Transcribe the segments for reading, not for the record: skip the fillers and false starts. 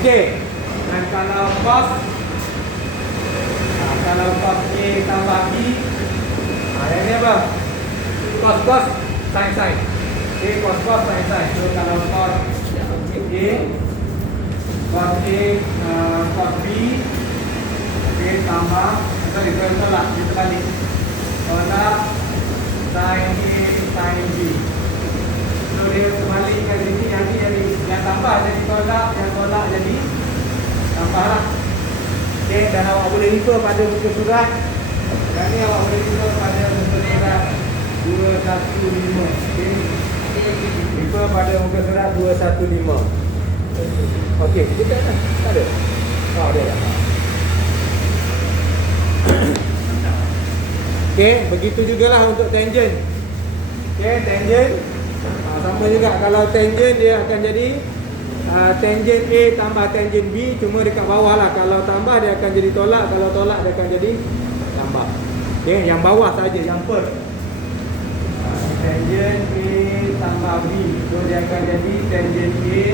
Okey. Dan kalau cos kalau cos A tambah B, yang ni apa? Cos sin. Okay, cos sin. So kalau cos A cos B, okay, tambah, sorry, tolak, kita balik. Tolak sin A sin B. So dia kembalikan sini, nanti jadi yang tambah jadi tolak, yang tolak jadi tambah lah. Okay, dan awak boleh refer pada muka surat. Dan ni awak boleh refer pada muka surat 215. Okay, refer pada muka surat 215. Okey, kita dah. Tak ada. Oh, ada dah. Okey, begitu jugalah untuk tangent. Okey, tangent sama juga. Kalau tangent dia akan jadi tangent A tambah tangent B, cuma dekat bawah lah. Kalau tambah dia akan jadi tolak, kalau tolak dia akan jadi tambah. Okey, yang bawah saja, yang per. Tangent A tambah B, so dia akan jadi tangent A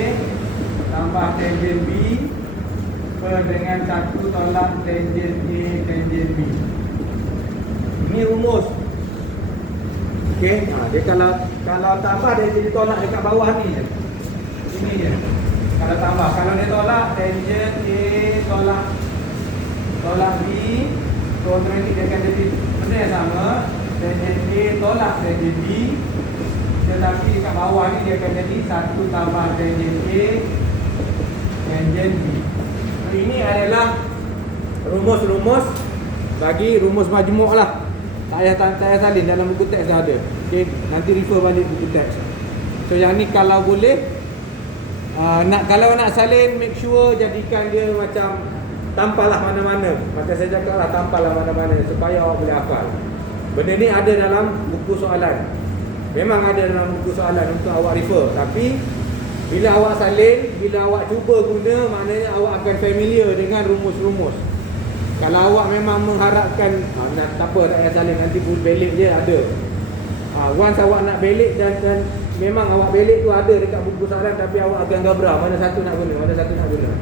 tambah tangent B per dengan satu tolak tangent A tangent B. Ini rumus. Okey, dia kalau tambah dia jadi tolak dekat bawah ni je. Ini je. Kalau tambah, kalau dia tolak tangent A tolak B, so automatik dia akan jadi benda yang sama. Tangent A tolak tangent B, tetapi dekat bawah ni dia akan jadi satu tambah tangent A tangent B. So, ini adalah rumus-rumus bagi rumus majmuk lah. Tak payah salin, dalam buku teks dah ada. Okay, nanti refer balik buku teks. So yang ni kalau boleh kalau nak salin, make sure jadikan dia macam tampallah mana-mana. Macam saya cakap lah, tampallah mana-mana supaya awak boleh hafal. Benda ni ada dalam buku soalan. Memang ada dalam buku soalan untuk awak refer. Tapi bila awak salin, bila awak cuba guna, maknanya awak akan familiar dengan rumus-rumus. Kalau awak memang mengharapkan tak apa, tak payah salin, nanti belik je ada. Once awak nak belik dan memang awak belik tu ada dekat buku soalan, tapi awak akan gabra mana satu nak guna, mana satu nak guna.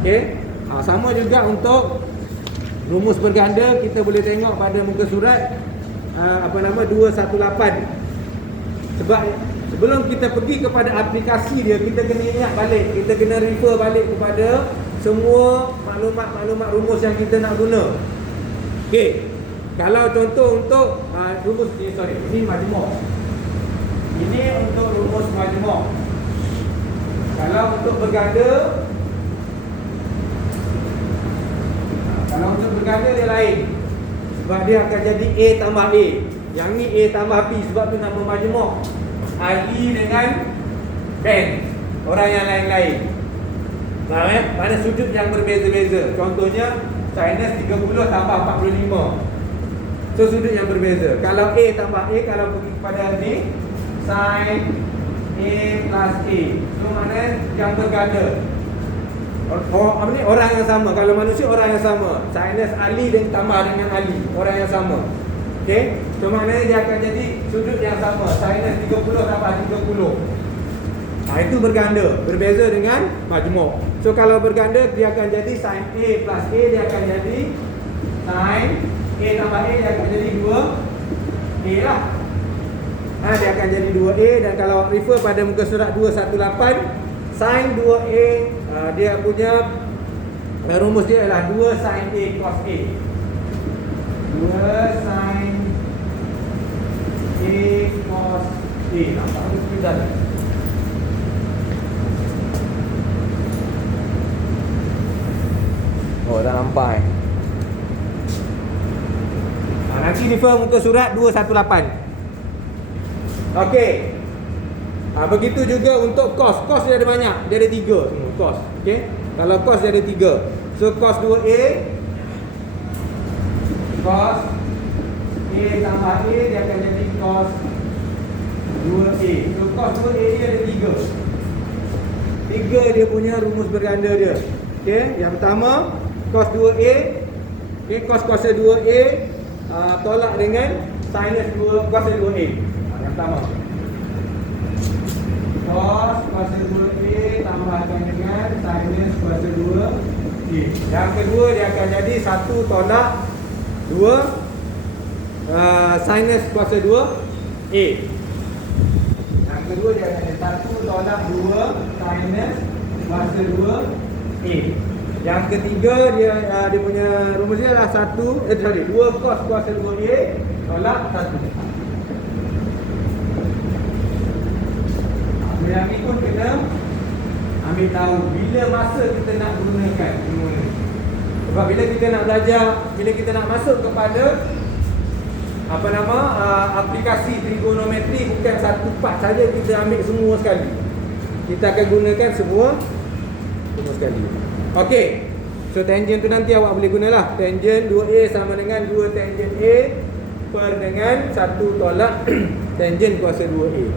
Okey? Sama juga untuk rumus berganda, kita boleh tengok pada muka surat 218. Sebab sebelum kita pergi kepada aplikasi dia, kita kena ingat balik, kita kena refer balik kepada semua maklumat rumus yang kita nak guna. Okey. Kalau contoh untuk rumus ni, ini majmuk. Ini untuk rumus majmuk. Kalau untuk berganda, dia lain. Sebab dia akan jadi A tambah A. Yang ni A tambah B, sebab tu nama majmuk. Ali dengan Ben, orang yang lain-lain. Mana sudut yang berbeza-beza. Contohnya sinus 30 tambah 45. So sudut yang berbeza. Kalau A tambah A, kalau pergi kepada ni sin A plus A. So maknanya yang berganda. Orang yang sama. Kalau manusia orang yang sama. Sinus Ali dan tambah dengan Ali, orang yang sama. Okey. So maknanya dia akan jadi sudut yang sama. Sinus 30 tambah 30. Itu berganda, berbeza dengan majmuk. So kalau berganda, dia akan jadi sin A plus A, dia akan jadi sin A tambah A, dia akan jadi 2A lah. Dia akan jadi 2A. Dan kalau refer pada muka surat 218, sin 2A, dia punya rumus dia adalah 2 sin A cos A. 2 sin A cos A. Nampak tu kita dah. Tak nampak nanti refer muka surat 218. Okey. Begitu juga untuk cos. Cos dia ada banyak. Dia ada 3 semua cos. Okey. Kalau cos dia ada 3. So cos 2A, cos A tambah A, dia akan jadi cos 2A. So cos 2A dia ada 3. 3 dia punya rumus berganda dia. Okey. Yang pertama cos 2A, okay, cos kuasa 2A tolak dengan sinus 2 kuasa 2A. Yang pertama cos kuasa 2A tambah tambahkan dengan sinus kuasa 2 A. Yang kedua dia akan jadi 1 tolak 2 sinus kuasa 2 A. Yang kedua dia akan jadi 1 tolak 2 sinus kuasa 2 A. Yang ketiga dia punya rumusnya adalah 2 cos kuasa 2A tolak 1. Yang ni pun kena ambil tahu bila masa kita nak gunakan semua ni. Sebab bila kita nak belajar, bila kita nak masuk kepada aplikasi trigonometri, bukan satu part saja kita ambil semua sekali. Kita akan gunakan semua sekali. Okey. So tangent tu nanti awak boleh gunalah. Tangent 2A sama dengan 2 tangent A per dengan 1 tolak tangent kuasa 2A.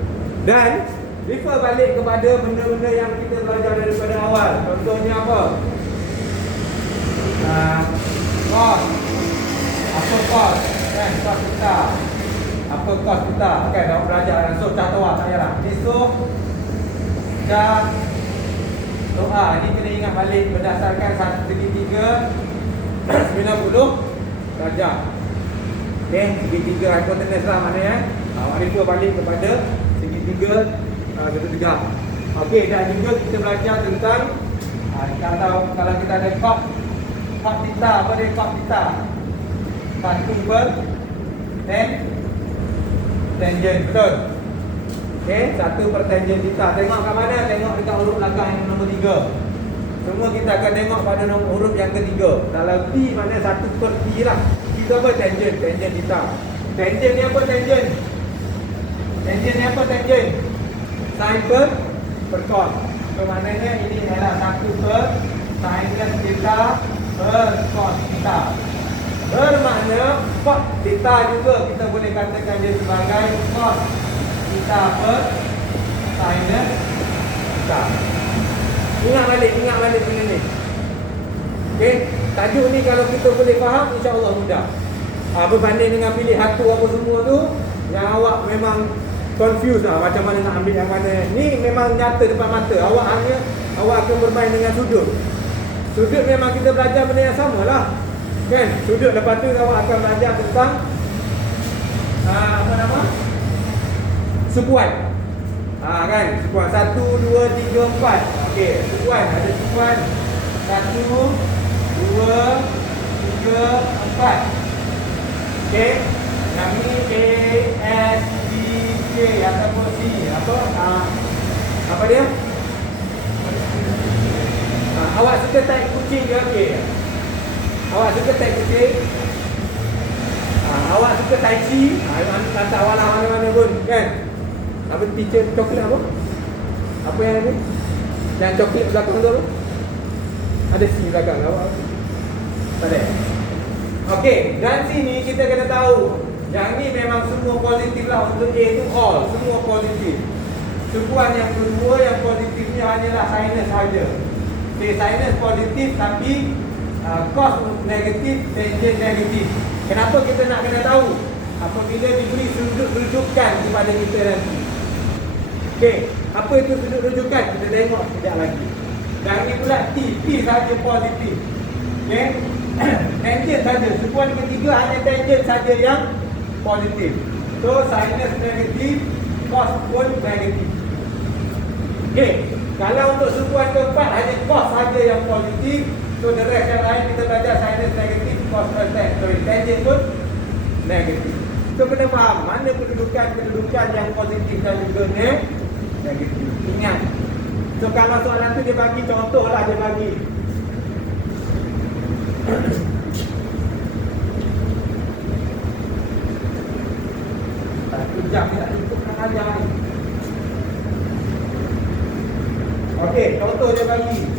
Dan refer balik kepada benda-benda yang kita belajar daripada awal. Contohnya apa? Cos. Apa cos? Kan? Cos theta. Apa cos theta? Kan? Dah belajar. So, contoh tak payahlah. Besok doa. Ini kena ingat balik berdasarkan segitiga 90 darjah. Okay? Segitiga hypotenuse lah mana ya? Awak refer balik kepada segitiga tegak. Okey, dan juga kita belajar tentang kalau kita ada cos theta, apa dia cos theta? 1 per tangent, betul? Okey, 1 per tangent theta. Tengok kat mana? Tengok dekat huruf belakang yang nombor 3. Semua kita akan tengok pada nombor huruf yang ketiga. Kalau T mana 1 per T lah. Kita apa? Tangent theta. Tangent ni apa tangent? Tangent ni apa tangent? Sin per cos. So maknanya ini adalah 1 per sin theta per cos theta. Bermakna cos theta juga kita boleh katakan dia sebagai cos theta per sin theta. Ingat balik benda ni. Okey, tajuk ni kalau kita boleh faham, insya-Allah mudah. Berbanding dengan pilih satu apa semua tu, yang awak memang confused lah macam mana nak ambil yang mana. Ni memang nyata depan mata. Awak akan bermain dengan sudut. Sudut memang kita belajar benda yang sama lah. Kan? Sudut lepas tu awak akan belajar tentang sekuan. Kan? Sekuan 1, 2, 3, 4. Okey, sekuan. Ada sekuan 1, 2, 3, 4. Okey. Yang ni A, S, B, ataupun C. Apa dia? Awak suka taik kucing ke? Okey. Awak suka taik kucing? Awak suka tai chi? Tak walau mana-mana pun, kan? Apa teacher coklat apa? Apa yang ni? Yang coklat belakang tu apa? Ada C belakang awak. Tak ada. Okey, dan sini kita kena tahu yang ni memang semua positif lah. Untuk A tu all, semua positif. Sekuan yang kedua yang positifnya hanyalah sinus saja. Okay, sinus positif tapi cos negatif, tangent negatif. Kenapa kita nak kena tahu? Apabila diberi sudut rujukan kepada kita nanti. Okey, apa itu sudut rujukan? Kita tengok sekejap lagi. Dan ini pula T saja positif. Okey. Tangent saja. Sekuan ketiga hanya tangent saja yang positif. So sinus negatif, cos pun negatif. Okey, kalau untuk sekuan keempat hanya cos saja yang positif. So the rest yang lain kita belajar sinus negatif, cos tangent pun negatif. So kena faham mana kedudukan yang positif dan juga negatif. Ingat. So kalau soalan tu dia bagi contoh lah, dia bagi Sekejap dia tak cukup nak ajar ni. Okey, contoh dia bagi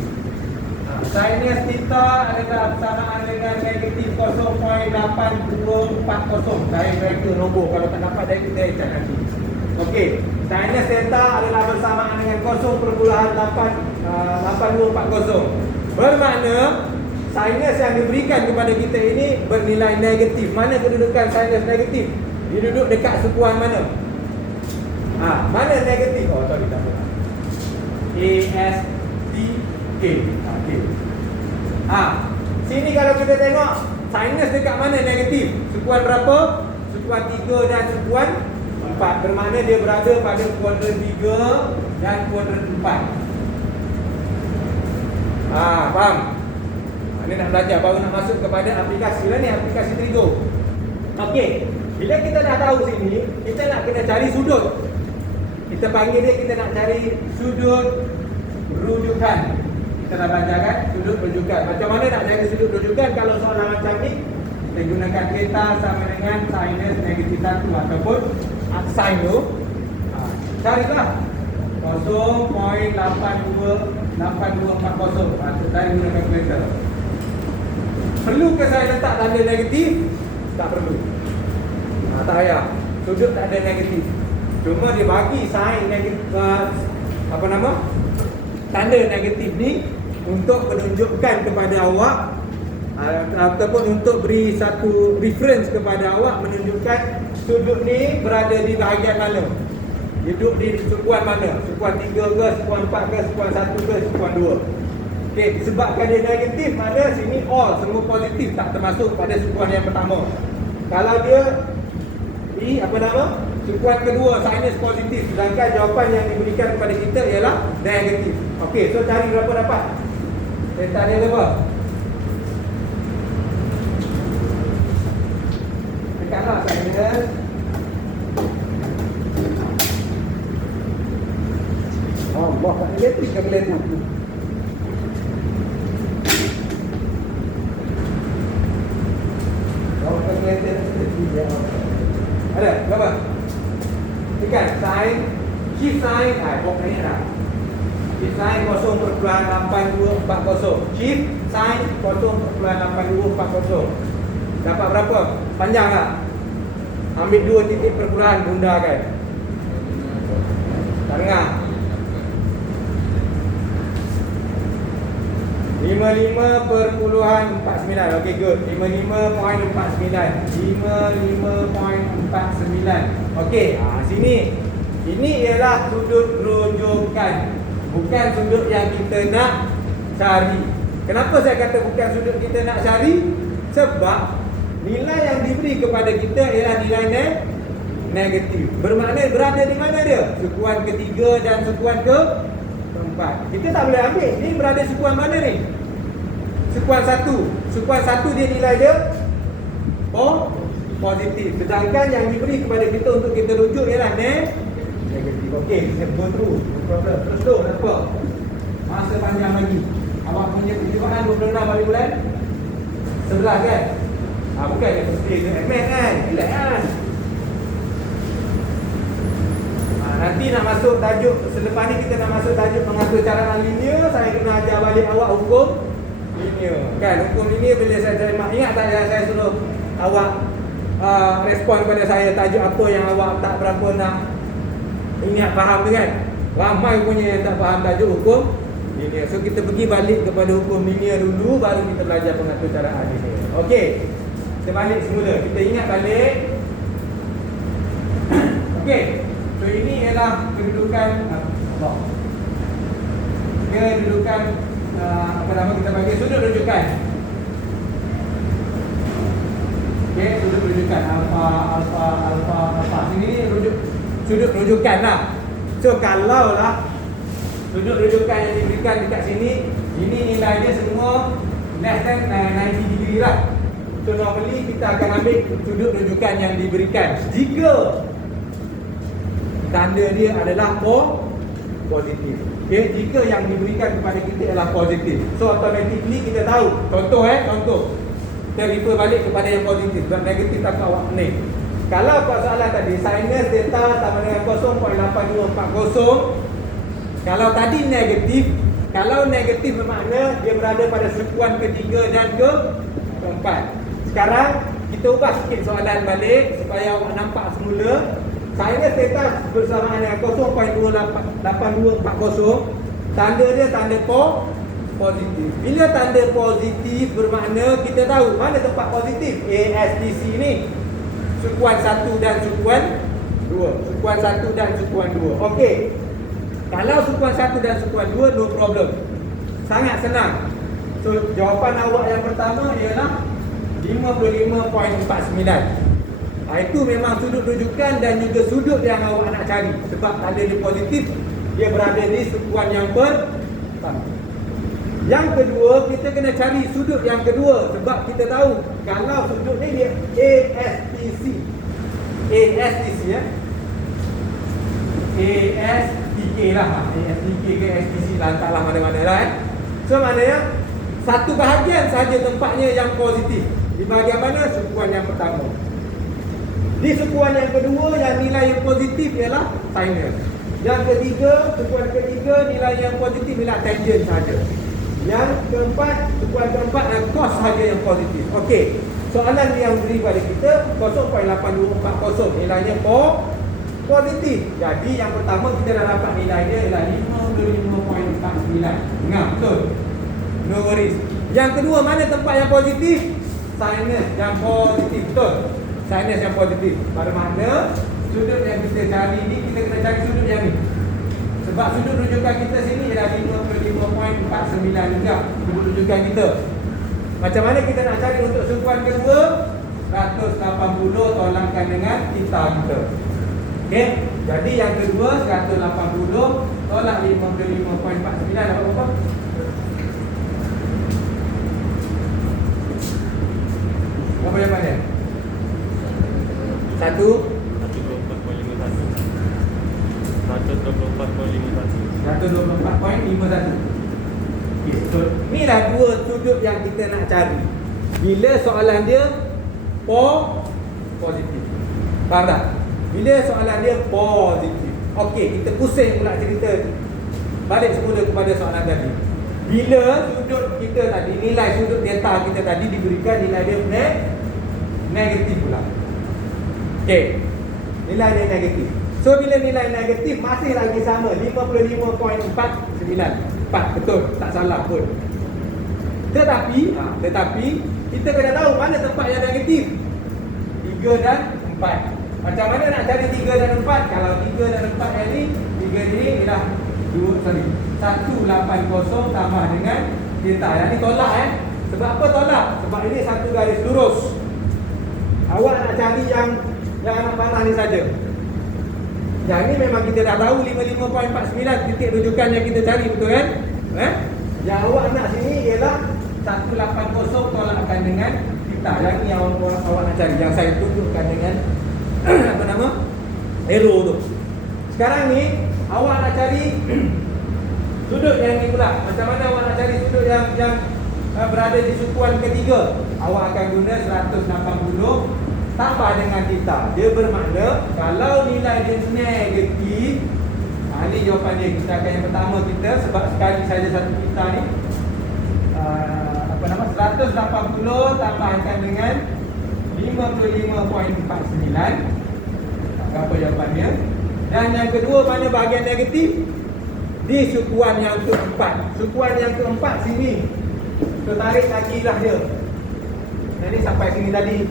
sinus theta adalah bersamaan dengan negatif 0.8240. Saya reka nombor. Kalau tak dapat saya kita cek nanti. Okey, sinus theta adalah bersamaan dengan 0.8240. Bermakna sinus yang diberikan kepada kita ini bernilai negatif. Mana kedudukan sinus negatif? Dia duduk dekat sekuan mana? Mana negatif? Oh, sorry, tak apa. A, S, Okey. Okey. Sini kalau kita tengok sinus dekat mana negatif? Sekuan berapa? Sekuan 3 dan sekuan 4. Bermakna dia berada pada kuadran 3 dan kuadran 4. Faham? Ini nak belajar baru nak masuk kepada aplikasi lah ni, aplikasi trigo. Okey. Bila kita dah tahu sini, kita nak kena cari sudut. Kita panggil dia, kita nak cari sudut rujukan. Kita dah belajar kan sudut rujukan. Macam mana nak cari sudut rujukan? Kalau soalan macam ni, kita gunakan theta sama dengan sinus negatif 1 ataupun sin tu. Carilah 0.8240. Cari guna kalkulator. Perlu ke saya letak tanda negatif? Tak perlu. Tak payah. Sudut tak ada negatif. Cuma dia bagi sign negatif, tanda negatif ni untuk menunjukkan kepada awak ataupun untuk beri satu reference kepada awak, menunjukkan sudut ni berada di bahagian mana, duduk di sekuan mana, sekuan 3 ke, sekuan 4 ke, sekuan 1 ke, sekuan 2. Okey, sebabkan dia negatif, mana sini all semua positif, tak termasuk pada sekuan yang pertama. Kalau dia di sekuan kedua sinus positif, sedangkan jawapan yang diberikan kepada kita ialah negatif. Okey, so cari berapa dapat? Theta dia berapa? Tekanlah sinus. Allah, tak elektrik kalkulator. Kalau kalkulator ada berapa? Tekan sin, shift sin, buat ni dah. Shift sin 0.8240. Shift sin 0.8240. Dapat berapa? Panjang tak? Ambil 2 titik perpuluhan, bunda kan? Tak dengar? 55.49. Okey, good. 55.49. 55.49. Okey, sini. Ini ialah sudut rujukan. Bukan sudut yang kita nak cari. Kenapa saya kata bukan sudut kita nak cari? Sebab nilai yang diberi kepada kita ialah nilai negatif. Bermakna berada di mana dia? Sekuan ketiga dan sekuan keempat. Kita tak boleh ambil ni berada sekuan mana ni? Sekuan 1. Sekuan 1 dia nilai dia positif. Sedangkan yang diberi kepada kita untuk kita rujuk ialah negatif. Okey, kita go through. No problem. Terus tu, apa? Masa panjang lagi. Awak punya percubaan 26 hari bulan 11 kan? Bukan dia mesti ke MX kan? Relax kan? Nanti nak masuk tajuk, selepas ni kita nak masuk tajuk mengatur caraan linear. Saya kena ajar balik awak hukum linear. Kan, hukum linear bila saya terima. Ingat tak yang saya suruh awak respon kepada saya tajuk apa yang awak tak berapa nak ingat faham tu kan? Ramai punya yang tak faham tajuk hukum linear. So kita pergi balik kepada hukum linear dulu, baru kita belajar pengatur caraan linear. Okey, kita balik semula. Kita ingat balik. Okey, so ini ialah kedudukan kedudukan kita bagi sudut rujukan. Okey, sudut rujukan alfa. Sini sudut rujukan lah. So kalau lah sudut rujukan yang diberikan dekat sini, ini nilai dia semua less than 90 degree lah. So normally kita akan ambil sudut rujukan yang diberikan jika tanda dia adalah positif. Okay, jika yang diberikan kepada kita adalah positif, so automatically kita tahu. Contoh. Kita refer balik kepada yang positif. Sebab negatif tak awak pening. Kalau soalan tadi sinus theta sama dengan 0.8240. Kalau tadi negatif, kalau negatif bermakna dia berada pada sekuan ketiga dan keempat. Sekarang kita ubah sikit soalan balik supaya awak nampak semula. Sinus theta bersamaan dengan 0.8240. Tanda dia tanda positif. Bila tanda positif bermakna kita tahu mana tempat positif. ASTC ni sekuan 1 dan sekuan 2. Sekuan 1 dan sekuan 2. Okey. Kalau sekuan 1 dan sekuan 2, no problem. Sangat senang. So jawapan awak yang pertama ialah 55.49. Itu memang sudut rujukan dan juga sudut yang awak nak cari. Sebab tanda dia positif, dia berada di sukuan yang pertama. Yang kedua, kita kena cari sudut yang kedua. Sebab kita tahu kalau sudut ni dia ASTC. ASTC ya. ASTK lah. ASTK ke STC lah, entahlah mana-mana lah So maknanya satu bahagian saja tempatnya yang positif. Di bahagian mana? Sukuan yang pertama. Di sukuan yang kedua, yang nilai yang positif ialah sinus. Yang ketiga, sukuan ketiga, nilai yang positif ialah tangent saja. Yang keempat, sukuan keempat adalah cos saja yang positif. Okey. Soalan yang beri pada kita 0.8240 nilainya positif. Jadi yang pertama kita dah dapat nilainya ialah 55.49. Ingat betul? No worries. Yang kedua, mana tempat yang positif? Sinus yang positif. Betul? Sinus yang positif. Bermakna sudut yang kita cari ni, kita kena cari sudut yang ni. Sebab sudut rujukan kita sini ialah 55.49 juga sudut rujukan kita. Macam mana kita nak cari untuk sukuan kedua? 180 tolakkan dengan theta kita. Okey, jadi yang kedua 180 tolak 55.49 dapat berapa? Berapa jawapannya? 124.51. Okay, so inilah dua sudut yang kita nak cari bila soalan dia positif. Faham tak? Bila soalan dia positif. Okey, kita pusing pula cerita. Balik semula kepada soalan tadi. Bila sudut kita tadi, nilai sudut delta kita tadi diberikan nilai dia negatif pula. Okey. Nilai dia negatif. So bila nilai negatif masih lagi sama 55.49. 4 betul, tak salah pun. Tetapi kita kena tahu mana tempat yang negatif. 3 dan 4. Macam mana nak cari 3 dan 4? Kalau 3 dan 4 yang ni, 3 ni ialah 180 tambah dengan theta. Yang ni tolak Sebab apa tolak? Sebab ini satu garis lurus. Awak nak cari yang anak panah ni saja. Yang ni memang kita dah tahu 55.49 titik rujukan yang kita cari, betul kan? Yang awak nak sini ialah 180 tolakkan dengan theta. Yang ni yang awak nak cari. Yang saya tunjukkan dengan apa nama? Arrow tu. Sekarang ni awak nak cari sudut yang ni pula. Macam mana awak nak cari sudut yang berada di sukuan ketiga? Awak akan guna 180 tambah dengan theta. Dia bermakna kalau nilai dia negatif, ini jawapan dia. Kita akan yang pertama kita, sebab sekali saja satu theta ni 180 tambahkan dengan 55.49. Apa jawapannya? Dan yang kedua, mana bahagian negatif? Di sukuan yang keempat. Sukuan yang keempat sini. So tarik lagi lah dia. Ini sampai sini tadi.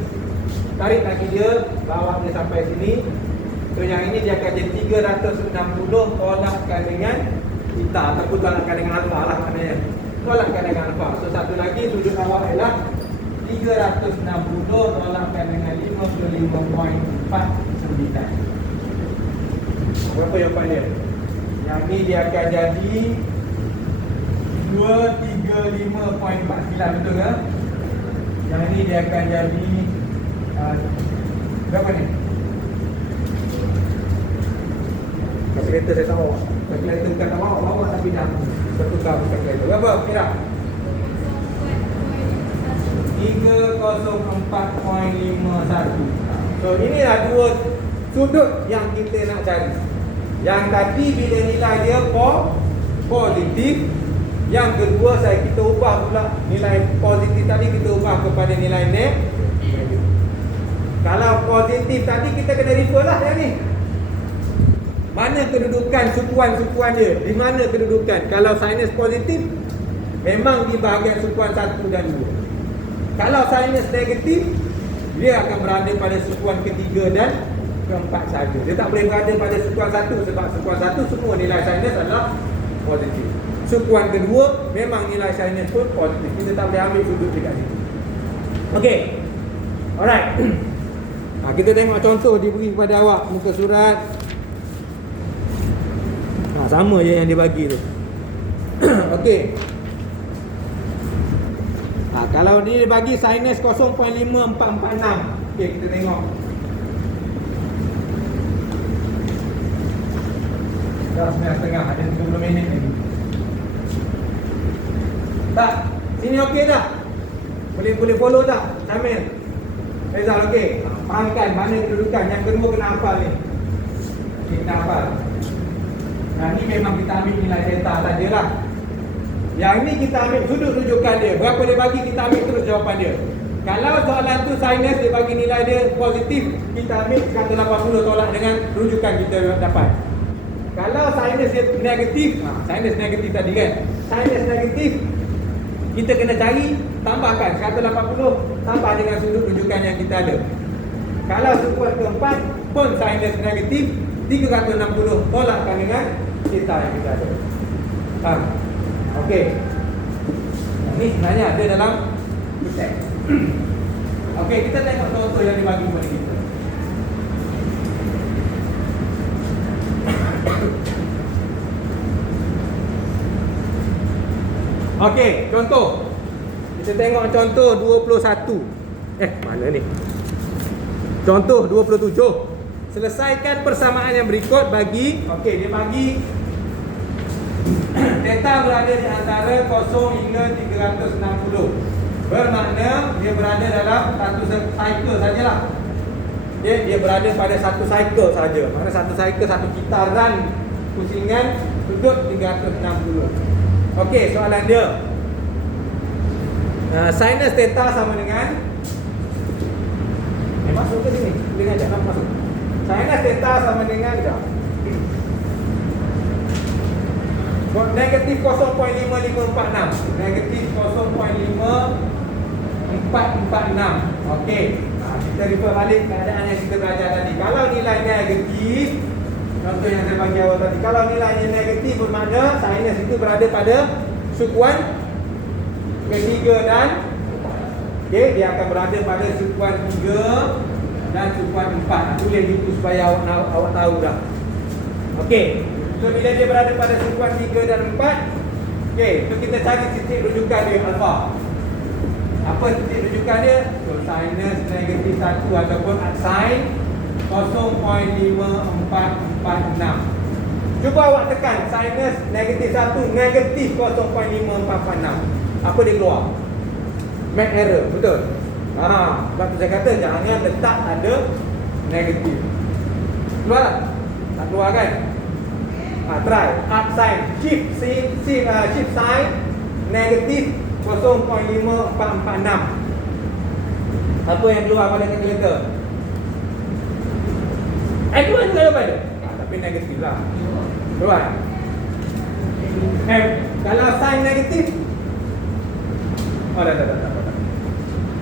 Tarik lagi dia, bawa dia sampai sini. So yang ini dia akan jadi 360 tolakkan dengan theta, ataupun tolakkan dengan alpha lah maknanya. Tolakkan dengan alpha. So satu lagi sudut awak ialah 360 tolakkan dengan 55.49. Berapa jawapan dia? Yang ni dia akan jadi 235.49, betul ke? Yang ni dia akan jadi berapa ni? Kalkulator saya tak bawa. Kalkulator bukan tak bawa tapi dah bertukar kalkulator. Berapa kira? 304.51. So inilah dua sudut yang kita nak cari. Yang tadi bila nilai dia positif. Yang kedua kita ubah pula nilai positif tadi, kita ubah kepada nilai negatif. Kalau positif tadi kita kena refer lah yang ni. Mana kedudukan sukuan-sukuan dia? Di mana kedudukan? Kalau sinus positif, memang di bahagian sukuan 1 dan 2. Kalau sinus negatif, dia akan berada pada sukuan ketiga dan keempat saja. Dia tak boleh berada pada sukuan 1, sebab sukuan 1 semua nilai sinus adalah positif. sukuan kedua, memang nilai sinus pun positif. Kita tak boleh ambil sudut dekat situ. Okey. Alright. Kita tengok contoh diberi kepada awak muka surat. Sama je yang dia bagi tu. Okey. Kalau ni dia bagi sinus 0.5446. Okey, kita tengok. Dah 9.30, ada 30 minit lagi. Tak? Sini okey tak? Boleh follow tak? Samil. Rizal okey. Fahamkan mana kedudukan. Yang kedua kena hafal ni. Okay, kena hafal. Ni memang kita ambil nilai delta sajalah. Yang ni kita ambil sudut rujukan dia. Berapa dia bagi, kita ambil terus jawapan dia. Kalau soalan tu sinus dia bagi nilai dia positif, kita ambil 180 tolak dengan rujukan kita dapat. Kalau sinus dia negatif, sinus negatif tadi kan. Sinus negatif, kita kena cari, tambahkan 180 tambah dengan sudut rujukan yang kita ada. Kalau sukuan keempat pun sinus negatif, 360 tolakkan dengan theta yang kita ada. Okey. Ini sebenarnya ada dalam teks. Okey, kita tengok contoh yang dibagi kepada kita. Okey, contoh. Kita tengok contoh 21. Mana ni? Contoh 27. Selesaikan persamaan yang berikut bagi, okey, dia bagi theta berada di antara 0 hingga 360. Bermakna dia berada dalam satu cycle sajalah. Dia berada pada satu cycle saja. Maksudnya satu cycle, satu kitaran pusingan sudut 360. Okey, soalan dia. Sinus theta sama dengan masuk ke sini. Boleh ajak nak masuk. Sinus theta sama dengan negatif 0.5546. Negatif 0.5446. Okey. Kita refer balik keadaan yang kita belajar tadi. Kalau nilai negatif, contoh yang saya bagi awal tadi, kalau nilainya negatif bermakna sinus itu berada pada sukuan ketiga dan dia akan berada pada sukuan 3 dan sukuan 4. Tulis itu supaya awak tahu dah. Okey. So bila dia berada pada sukuan 3 dan 4, okey, so kita cari titik rujukan dia alfa. Apa titik rujukan dia? So sinus negatif 1 ataupun sin 0.5446. Cuba awak tekan sinus negatif 1 negatif 0.5446. Apa dia keluar? Math error, betul? Sebab tu saya kata jangan letak ada negatif. Keluar tak? Tak keluar kan? Try up sign shift sign negatif 0.5446. Apa yang keluar pada kalkulator? Keluar juga jawapan dia. Tapi negatif lah. Keluar. Kalau sign negatif, dah.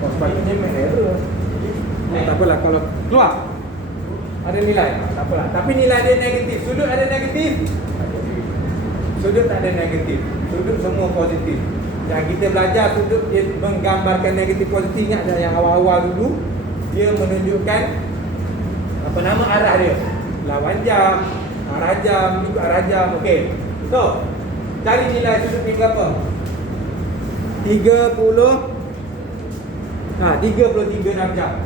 Sepatutnya main error. Tak apalah kalau keluar ada nilai, tak apalah. Tapi nilai dia negatif. Sudut ada negatif, sudut tak ada negatif. Sudut semua positif. Yang kita belajar sudut dia menggambarkan negatif positif. Ingat tak yang awal-awal dulu dia menunjukkan apa nama arah dia, lawan jam, arah jam, ikut arah jam. Okey. So, cari nilai sudut ni berapa? 33 darjah.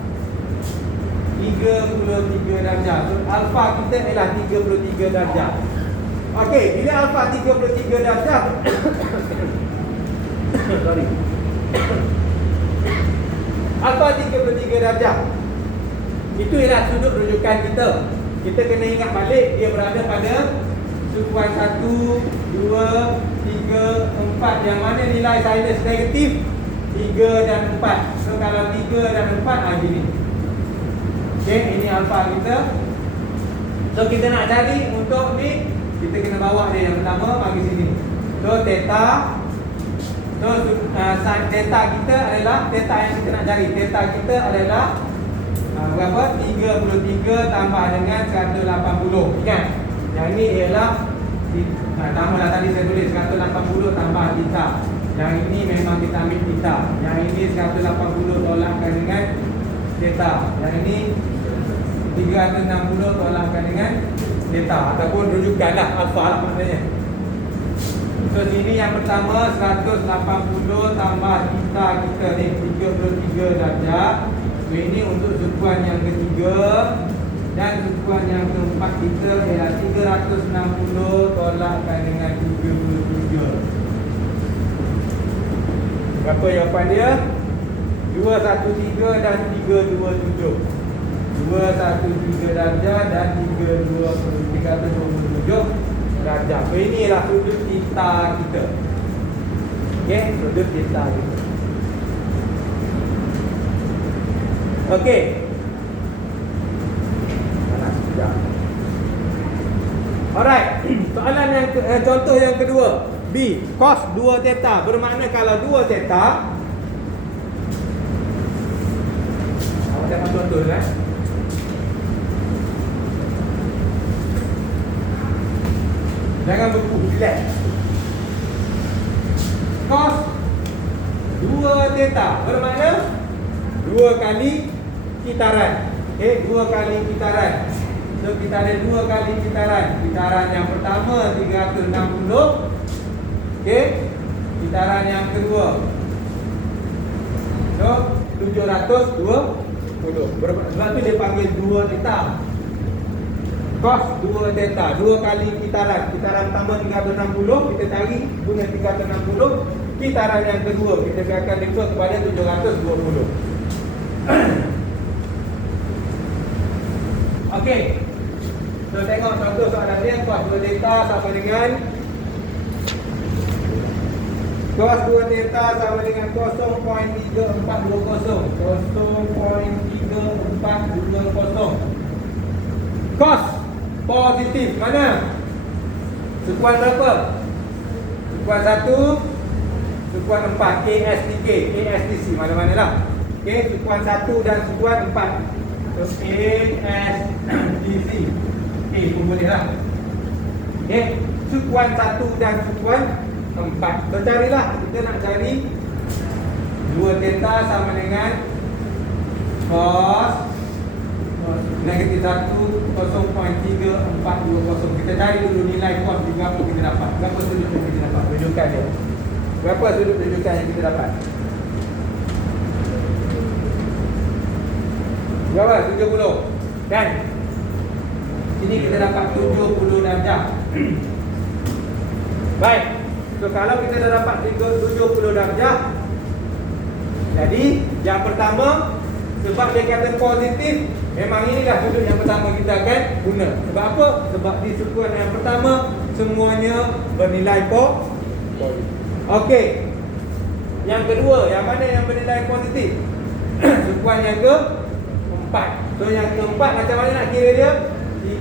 33 darjah. So, alfa kita ialah 33 darjah. Okey, bila alfa 33 darjah sorry. Alfa 33 darjah. Itu ialah sudut rujukan kita. Kita kena ingat balik dia berada pada sukuan 1, 2, 3, 4. Yang mana nilai sinus negatif 3 dan 4. So kalau 3 dan 4 gini. Okey, ini alfa kita. So kita nak cari untuk ni, kita kena bawa dia yang pertama bagi sini. So theta. So sin theta kita adalah theta yang kita nak cari. Theta kita adalah berapa? 33 tambah dengan 180. Ingat. Yang ni ialah Nah, tambahlah tadi saya tulis 180 tambah theta. Yang ini memang kita ambil theta. Yang ini 180 tolakkan dengan theta. Yang ini 360 tolakkan dengan theta. Ataupun rujukanlah alfa lah maknanya. So sini yang pertama 180 tambah theta kita ni 33 darjah. So ini untuk sukuan yang ketiga. Dan sukuan yang keempat kita ialah 360 tolakkan dengan 33. Berapa jawapan dia? 213 dan 327. 213 darjah dan 327 darjah. So inilah sudut theta kita. Okey, sudut theta kita. Okey. Alright, soalan yang contoh yang kedua. B, cos 2 theta. Bermakna kalau 2 theta, awak tengok contoh lah. Jangan beku, relax. Cos 2 theta bermakna 2 kali kitaran. Okey, 2 kali kitaran. So kita ada 2 kali kitaran. Kitaran yang pertama 360. Okey. Kitaran yang kedua. So 720. Sebab tu dia panggil 2 theta. Cos 2 theta, 2 kali kitaran. Kitaran pertama 360, kita cari guna 360. Kitaran yang kedua kita akan refer kepada 720. Okey. So tengok contoh soalan dia. Cos 2 theta sama dengan cos 2 theta sama dengan 0.3420. 0.3420. Cos positif mana? Sekuan berapa? Sekuan 1, sekuan 4. KSTK, KSTC mana-mana lah. Okey, sekuan 1 dan sekuan 4. So KSTC. Pun boleh lah. Okey, sekuan 1 dan sekuan 4. So carilah, kita nak cari 2 theta sama dengan cos negatif 1 0.3420. Kita cari dulu nilai cos di berapa kita dapat. Berapa sudut yang kita dapat? Rujukan dia. Berapa sudut rujukan yang kita dapat? Berapa? 70. Kan? Sini kita dapat 70 darjah. Baik. So kalau kita dah dapat 70 darjah, jadi yang pertama, sebab dia kata positif, memang inilah sudut yang pertama kita akan guna. Sebab apa? Sebab di sekuan yang pertama semuanya bernilai positif. Okey. Yang kedua, yang mana yang bernilai positif? Sekuan yang keempat. So yang keempat macam mana nak kira dia?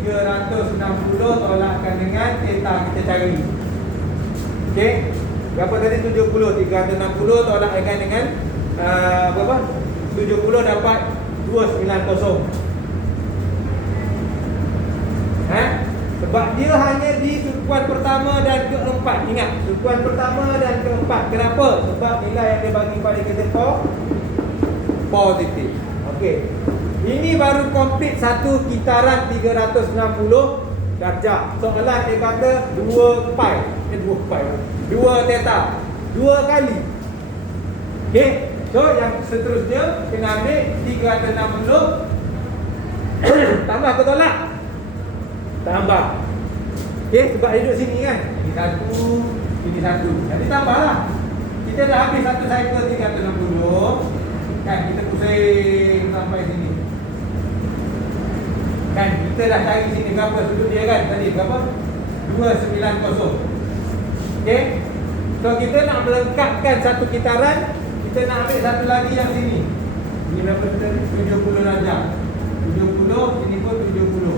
360 tolakkan dengan theta kita cari. Okey. Berapa tadi 70? 360 tolakkan dengan berapa? 70 dapat 290. Sebab dia hanya di sekuan pertama dan keempat. Ingat, sekuan pertama dan keempat. Kenapa? Sebab nilai yang dia bagi pada kita positif. Okey. Ini baru komplit satu kitaran 360 darjah. Soalan dia kata 2 theta. 2 kali. Okey. So yang seterusnya kena ambil 360 tambah ke tolak? Tambah. Okey, sebab dia duduk sini kan. Ini satu, ini satu. Jadi tambahlah. Kita dah habis satu cycle 360. Kan kita pusing sampai sini. Kan kita dah cari sini berapa sudut dia kan tadi berapa? 290. Okey. So kita nak melengkapkan satu kitaran, kita nak ambil satu lagi yang sini. Ini berapa tadi? 70 darjah. 70, ini pun 70.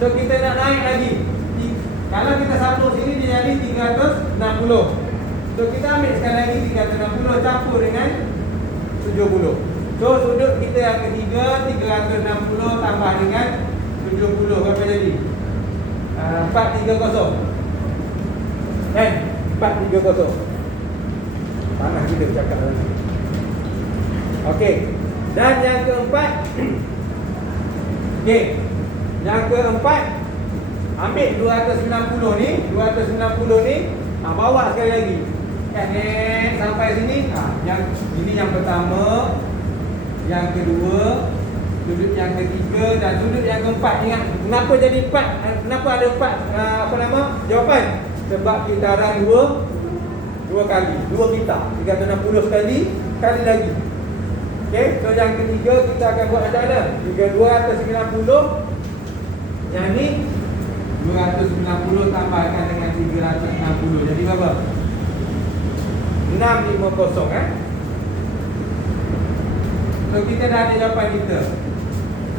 So kita nak naik lagi. Kalau kita sambung sini dia jadi 360. So kita ambil sekali lagi 360 campur dengan 70. So sudut kita yang ketiga 360 tambah dengan 70 berapa jadi? 430. Kan? 430. Panas kita bercakap dalam ni. Okey. Dan yang keempat, okey. Yang keempat, ambil 290 ni, bawa sekali lagi. Kan sampai sini. Yang ini yang pertama, yang kedua, sudut yang ketiga dan sudut yang keempat. Ingat, kenapa jadi 4? Kenapa ada 4 jawapan? Sebab kitaran dua kali, 2 pita, 360 sekali lagi. Okey, so yang ketiga kita akan buat macam mana? 290. Yang ni 290 tambahkan dengan 360. Jadi berapa? 650 So kita dah ada jawapan kita.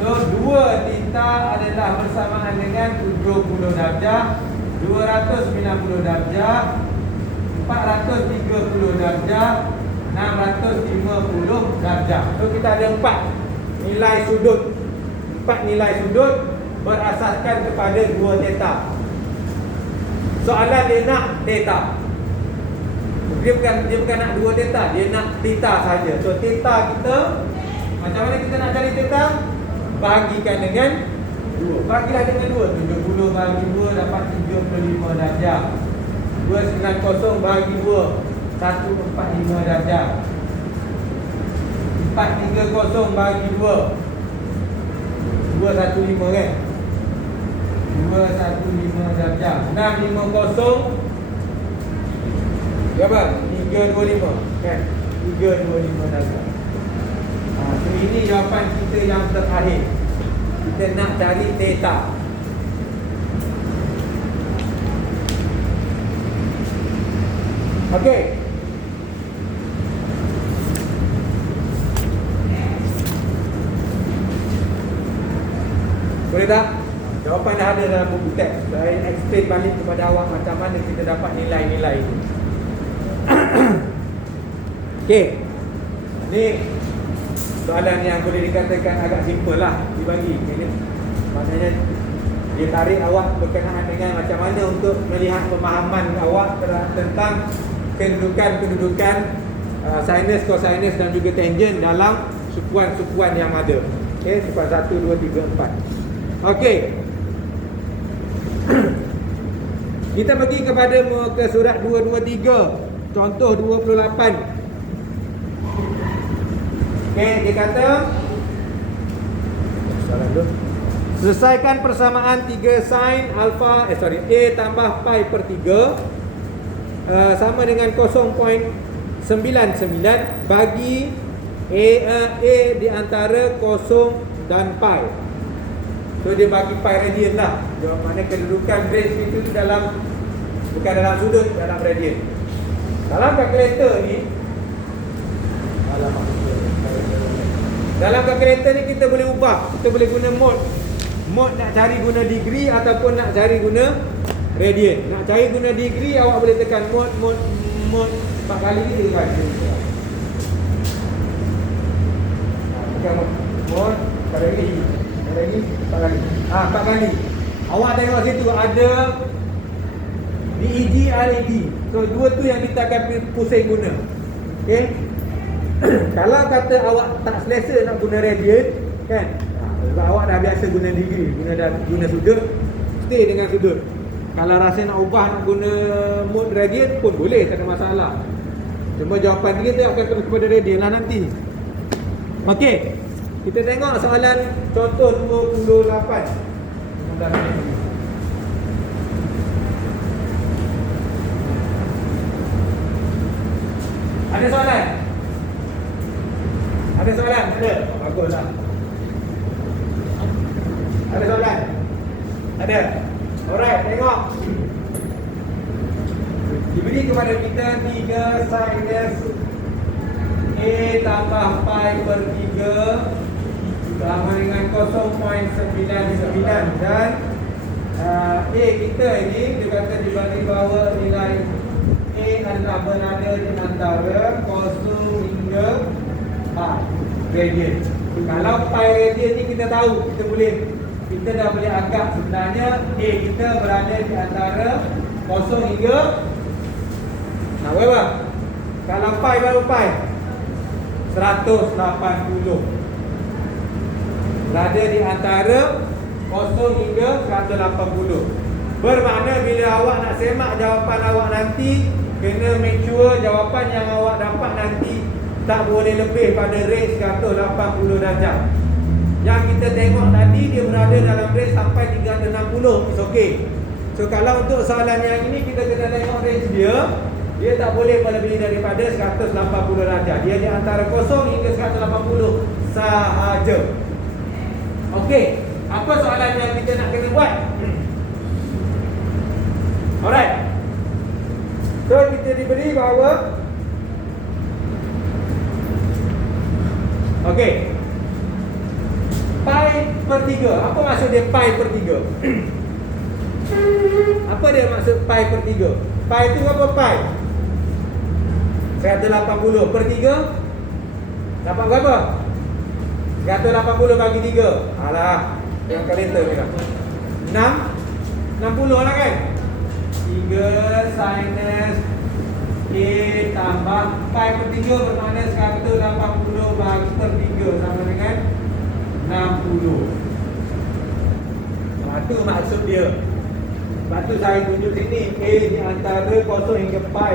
So 2 theta adalah bersamaan dengan 70 darjah, 290 darjah, 430 darjah, 650 darjah. So kita ada 4 nilai sudut. 4 nilai sudut berasaskan kepada 2 theta. Soalan dia nak theta. Dia bukan nak 2 theta, dia nak theta saja. So theta kita, macam mana kita nak cari theta? Bagikan dengan 2. Bagilah dengan 2. 70 bagi 2 dapat 35 darjah. 290 bagi 2 145 darjah. 430 bagi 2 215 kan? 215 darjah. 650 berapa? 325 kan? 325 darjah. So ini jawapan kita yang terakhir. Kita nak cari theta. Okey. Boleh tak? Jawapan dah ada dalam buku teks. Saya explain balik kepada awak macam mana kita dapat nilai-nilai itu. Okey. Ni soalan yang boleh dikatakan agak simple lah dibagi. Maknanya dia tarik awak berkenaan dengan macam mana untuk melihat pemahaman awak tentang kedudukan sinus, cosinus dan juga tangent dalam sukuan-sukuan yang ada. Okey, sukuan 1, 2, 3, 4. Okey. Kita pergi kepada muka surat 223, contoh 28. Okey, dia kata selesaikan persamaan 3 sin alpha A tambah pi per 3 sama dengan 0.99 bagi A di antara 0 dan pi. So dia bagi pi radian lah. Maknanya kedudukan range itu bukan dalam sudut, dalam radian. Dalam kalkulator ni, dalam kalkulator ni kita boleh ubah. Kita boleh guna mode nak cari guna degree ataupun nak cari guna radian. Nak cari guna degree, awak boleh tekan mode 4 kali ni dia bagi. Tekan mode 4 kali. 4 kali. 4 kali. Awak tengok situ ada DEG, LED. So dua tu yang kita akan pusing guna. Okey. Kalau kata awak tak selesa nak guna radian, kan? Sebab awak dah biasa guna degree, guna sudut, stay dengan sudut. Kalau rasa nak ubah nak guna mode radian pun boleh, tak ada masalah. Cuma jawapan dia tu akan kepada radian lah nanti. Okey. Kita tengok soalan contoh 28. Ada soalan? Ada soalan? Ada? Baguslah. Ada soalan? Ada? Alright, tengok. Diberi kepada kita 3 sinus A tambah pi per 3 sama dengan 0.99 dan A kita ini dia kata dibagi bahawa nilai A adalah berada di antara 0 hingga pi radian. Kalau pi radian ni kita tahu, kita dah boleh agak sebenarnya A kita berada di antara 0 hingga Nak berapa? Kalau pi baru pi 180. Berada di antara 0 hingga 180. Bermakna bila awak nak semak jawapan awak nanti, kena make sure jawapan yang awak dapat nanti tak boleh lebih pada range 180 darjah. Yang kita tengok tadi dia berada dalam range sampai 360. It's okay. So kalau untuk soalan yang ini kita kena tengok range dia. Dia tak boleh melebihi daripada 180 darjah. Dia di antara 0 hingga 180 sahaja. Okey, apa soalan yang kita nak kena buat? Alright. So kita diberi bahawa okey, pi per 3. Apa maksud dia pi per 3? Apa dia maksud pi per 3? Pi itu apa pi? 180 per 3 dapat berapa? 180 bagi 3. Alah, yang kalender ni lah 60 lah kan? 3 sinus A tambah pi per 3 bermakna 180 bagi per 3 sama dengan 60. Itu maksud dia. Sebab tu saya tunjuk sini A di antara 0 hingga pi.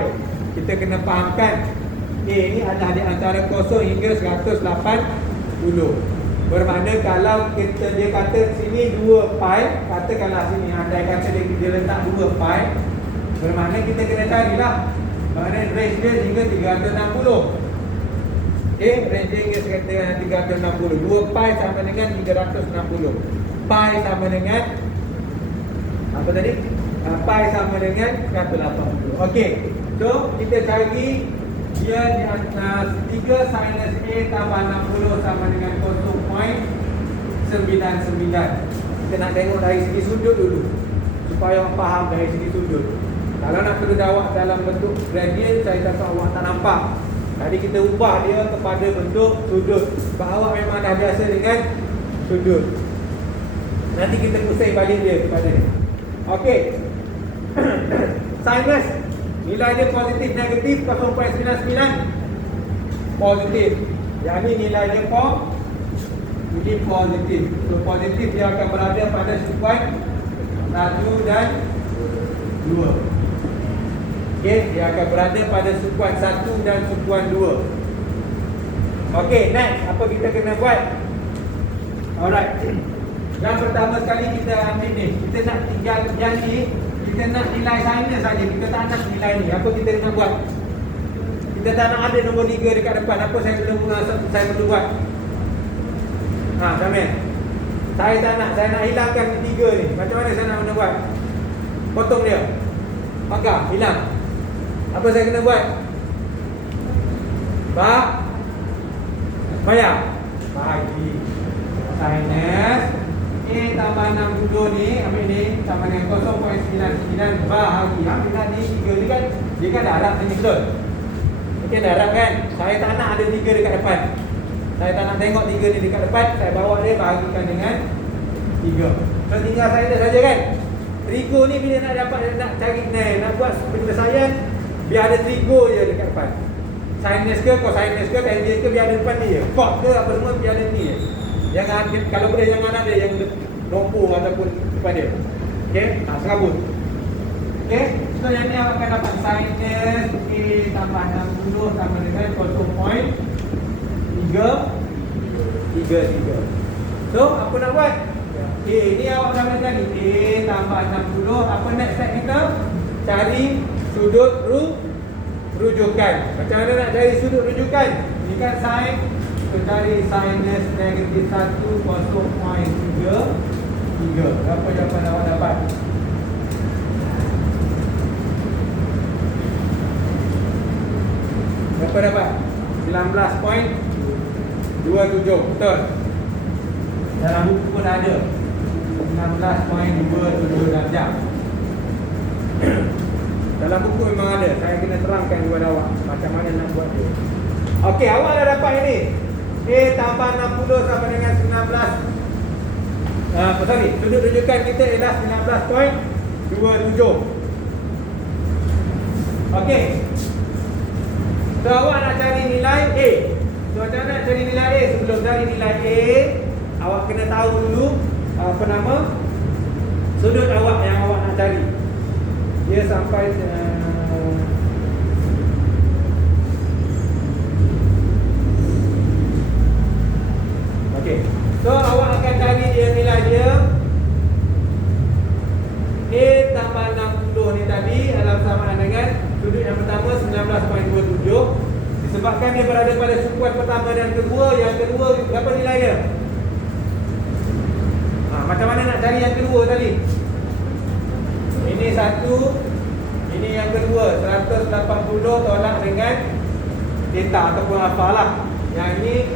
Kita kena fahamkan A ni adalah di antara 0 hingga 180. Bermakna kalau dia kata sini 2 pi, katakanlah sini andai kata dia letak 2 pi, bermakna kita kena carilah makna range dia hingga 360. Range dia hingga 360. 2 pi sama dengan 360. Pi sama dengan apa tadi? Pi sama dengan 180. Okey. So, kita cari dia di atas 3 sinus A tambah 60 sama dengan 0.99. Kita nak tengok dari segi sudut dulu supaya awak faham dari segi sudut. Kalau nak perlu awak dalam bentuk gradient, saya takut awak tak nampak. Tadi kita ubah dia kepada bentuk sudut. Sebab awak memang dah biasa dengan sudut. Nanti kita pusing balik dia kepada dia. Okey. Sinus nilai dia positif negatif 0.99 positif. Yang ni nilai dia ini positif. So positif dia akan berada pada sekuan 1 dan 2. Okey, dia akan berada pada sekuan 1 dan sekuan 2. Okey, next apa kita kena buat? Alright. Yang pertama sekali kita ambil ni. Kita nak tinggal yang ni. Kita nak nilai sinus saja. Kita tak nak nilai ni. Apa kita nak buat? Kita tak nak ada nombor 3 dekat depan. Apa saya perlu buat? Sampai. Saya tak nak. Saya nak hilangkan 3 ni. Macam mana saya nak buat? Potong dia. Maka hilang. Apa saya kena buat? Bayar. Bagi sinus A tambah 60 ni, ambil ni sama dengan 0.99 bahagi. Ambil lah ni 3 ni kan, dia kan darab sini betul. Okey, darab kan. Saya tak nak ada 3 dekat depan. Saya tak nak tengok 3 ni dekat depan. Saya bawa dia bahagikan dengan 3. So tinggal saya saja kan. Trigo ni bila nak dapat, nak cari nak buat penyelesaian, biar ada trigo je dekat depan. Sinus ke, cosinus ke, tangent ke, biar ada depan ni je. Cot ke apa semua biar ada ni je. Jangan, kalau boleh jangan ada yang nombor ataupun depan dia. Okey, serabut. Okey, so yang ni awak akan dapat sinus A tambah 60 sama dengan 0.33. So, apa nak buat? Ni awak dah boleh cari A tambah 60. Apa next step kita? Cari sudut rujukan. Macam mana nak cari sudut rujukan? Ni kan sin. Kita cari sinus negatif 1 0.33. Berapa jawapan awak dapat? Berapa dapat? 19.27. Betul? Dalam buku pun ada 19.27 darjah. Dalam buku memang ada. Saya kena terangkan kepada awak macam mana nak buat dia. Okey, awak dah dapat ini. A tambah 60 sama dengan 19. Sudut rujukan kita ialah 19.27. Okey. So awak nak cari nilai A. So macam mana nak cari nilai A? Sebelum cari nilai A, awak kena tahu dulu apa nama sudut awak yang awak nak cari. Dia sampai okey. So awak akan cari dia nilai dia A tambah 60 ni tadi adalah sama dengan sudut yang pertama 19.27. Disebabkan dia berada pada sukuan pertama dan kedua, yang kedua berapa nilai dia? Macam mana nak cari yang kedua tadi? Ini satu, ini yang kedua 180 tolak dengan delta ataupun alpha lah. Yang ini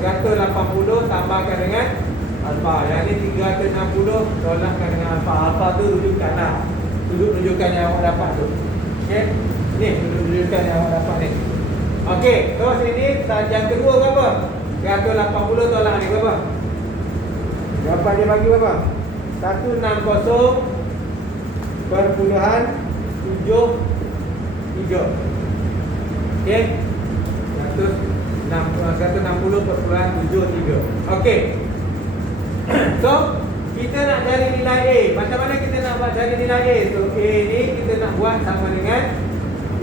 180 tambahkan dengan alpha. Yang ini 360 tolakkan dengan alpha. Alpha tu rujukan lah, sudut rujukan yang awak dapat tu. Okey, ni sudut rujukan yang awak dapat ni. Okey, terus ini yang kedua berapa? 180 tolak ni berapa? Jawapan dia bagi berapa? 160.73. Okey, 160.73. Okey. So, kita nak cari nilai A. Macam mana kita nak buat cari nilai A? So, A ni kita nak buat sama dengan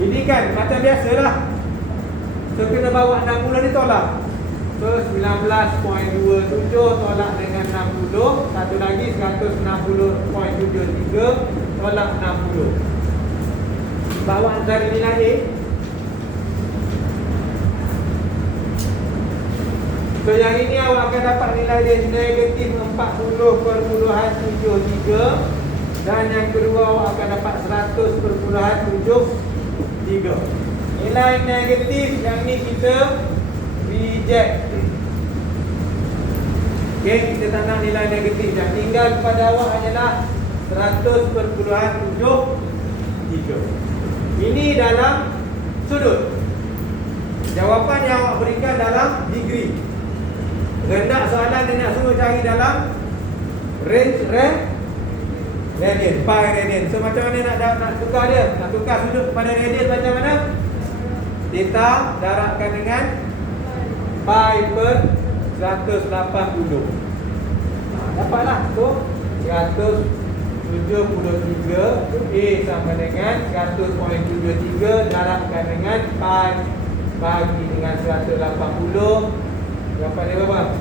ini kan, macam biasalah. So, kita bawa 60 ni tolak. So, 19.27 tolak dengan 60. Satu lagi 160.73 tolak 60. Bawa cari nilai A. So yang ini awak akan dapat nilai dia negatif 40.73. Dan yang kedua awak akan dapat 100.73. Nilai negatif yang ni kita reject. Okey, kita tak nak nilai negatif. Yang tinggal kepada awak hanyalah 100.73. Ini dalam sudut. Jawapan yang awak berikan dalam degree. Rendah soalan dia nak suruh cari dalam range radian, pi radian. So macam mana nak tukar dia? Nak tukar sudut kepada radian macam mana? Theta darabkan dengan pi per 180. Dapatlah. So 173 A sama dengan 100.73 darabkan dengan pi bagi dengan 180. Jawapan dia berapa?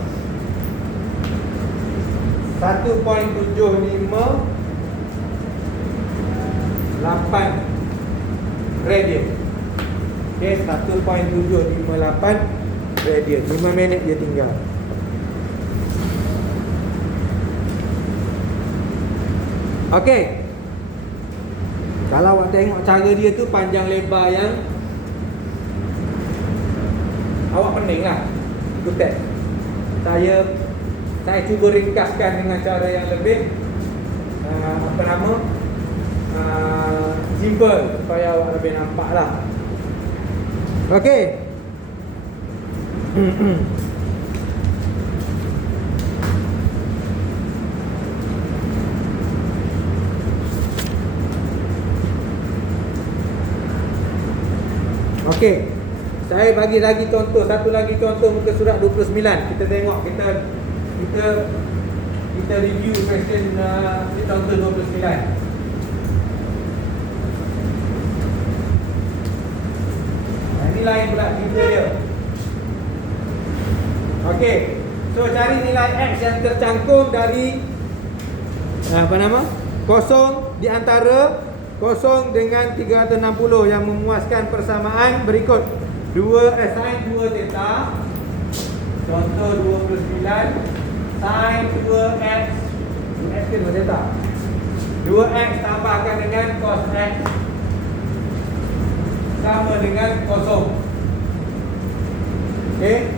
1.758 radian. Okey, 1.758 radian. 5 minit dia tinggal. Okey. Kalau awak tengok cara dia tu panjang lebar yang awak pening lah. Itu teks. Saya cuba ringkaskan dengan cara yang lebih simple supaya awak lebih nampak lah. Okey. Okey. Saya bagi lagi contoh, satu lagi contoh muka surat 29. Kita tengok, kita review question contoh 29. Ini lain pula cerita dia. Okey. So cari nilai X yang tercangkum dari kosong di antara 0 dengan 360 yang memuaskan persamaan berikut. Sin 2 theta. Contoh 29. Sin 2x. 2x ke 2 theta? 2x tambahkan dengan cos x sama dengan kosong. Okey.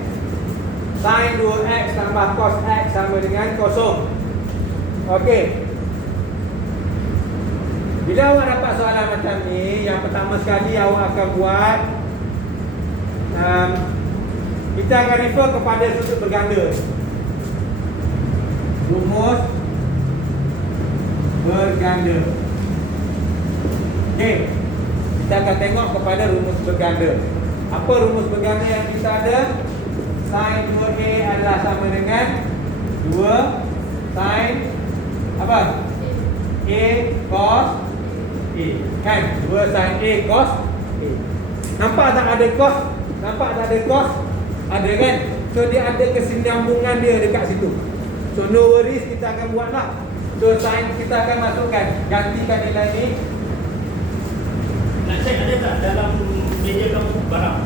Sin 2x tambah cos x sama dengan kosong. Okey. Bila awak dapat soalan macam ni, yang pertama sekali awak akan buat kita akan refer kepada sudut berganda. Rumus berganda. Okey. Kita akan tengok kepada rumus berganda. Apa rumus pegangnya yang kita ada? Sin 2A adalah sama dengan 2 sin apa? A cos A. Kan? 2 sin A cos A. Nampak tak ada cos? Nampak tak ada cos? Ada kan? So dia ada kesinambungan dia dekat situ. So no worries, kita akan buat lah. So sin kita akan masukkan, gantikan nilai ni. Nak cek ada tak dalam meja kamu barang?